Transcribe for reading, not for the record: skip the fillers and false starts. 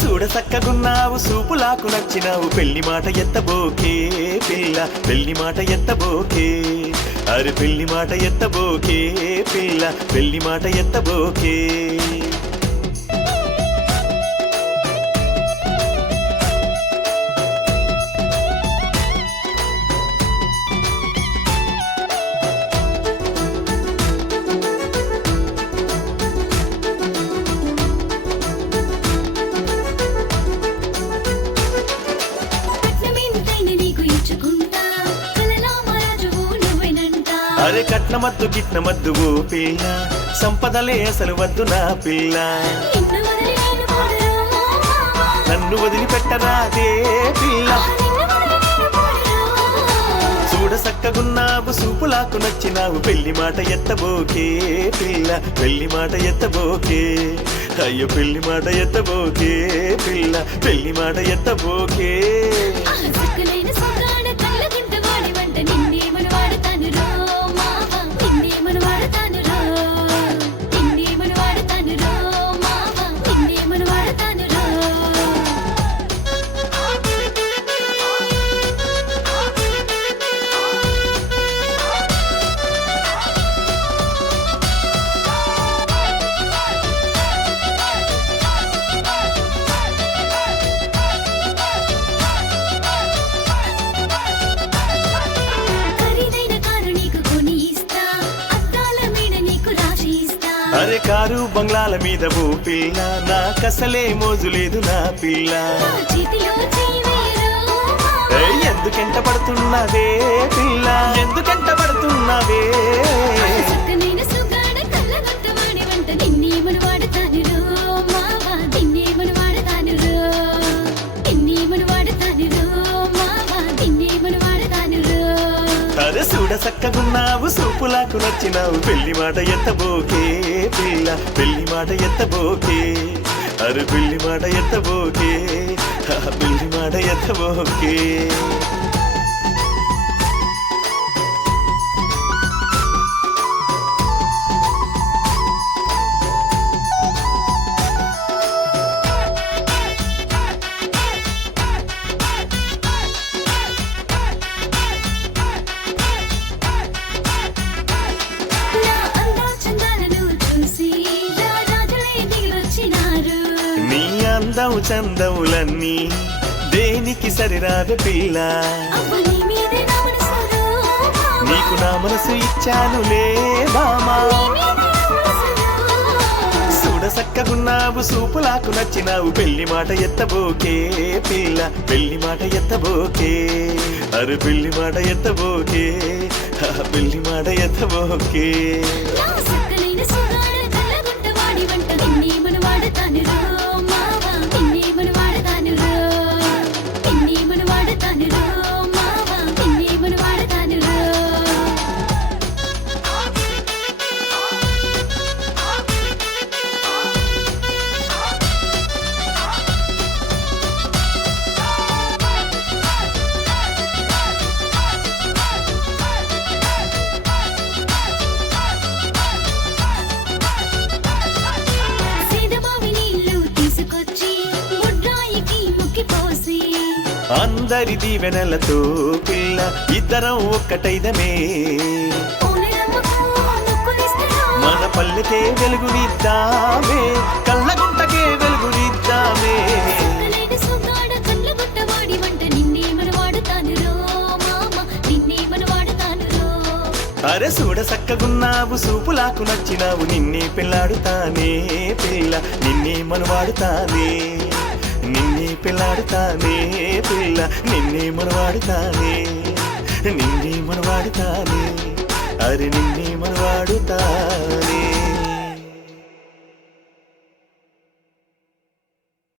చూడ సక్కగున్నావు సూపులాకు నచ్చినావు పెళ్లి మాట ఎత్తబోకే పిల్ల పెళ్లి మాట ఎత్తబోకే అరే పెళ్లి మాట ఎత్తబోకే పిల్ల పెళ్లి మాట ఎత్తబోకే అరే కట్నమద్దు గిట్నమద్దు ఓ పిల్ల సంపదలే అసలు వద్దు నా పిల్ల నన్ను వదిలిపెట్టరాదే పిల్ల చూడ సక్కగున్నావు సూపులాకు నచ్చినావు పెళ్లి మాట ఎత్తబోకే పిల్ల పెళ్లి మాట ఎత్తబోకే అయ్యో పెళ్లి మాట ఎత్తబోకే పిల్ల పెళ్లి మాట ఎత్తబోకే అరే కారు బంగ్లాల మీద ఓ పిల్ల నాకసలే మోజు లేదు నా పిల్ల ఎందుకెంట పడుతున్నావే పిల్ల ఎందుకెంట పడుతున్నావే అరే చూడ సక్కగున్నావు సూపులాకు నచ్చినావు పెళ్లి మాట ఎత్తబోకే పిల్ల పెళ్లి మాట ఎత్తబోకే అరే పెళ్లి మాట ఎత్తబోకే పెళ్లి మాట ఎత్తబోకే అందం చందములన్నీ దేనికి సరిరావే పిల్ల నీకు నా మనసు ఇచ్చానులే బామా చూడ సక్కగున్నావు సూపులాకు నచ్చినావు పెళ్లి మాట ఎత్తబోకే పిల్ల పెళ్లి మాట ఎత్తబోకే అరే పెళ్లి మాట ఎత్తబోకే పెళ్లి మాట ఎత్తబోకే అందరి దీవెనలతో పిల్ల ఇద్దరం ఒక్కటైదమే మన పల్లెకే వెలుగునిద్దామే కళ్ళగుంటకే వెలుగునిద్దామే అరే చూడ సక్కగున్నావు సూపులాకు నచ్చినావు నిన్నే పెళ్ళాడుతానే పిల్ల నిన్నే మనవాడుతానే నిన్నే పెళ్ళాడుతానే పిల్ల నిన్నే మనవాడుతానే నిన్నే మనవాడుతానే అరే నిన్నే మనవాడుతానే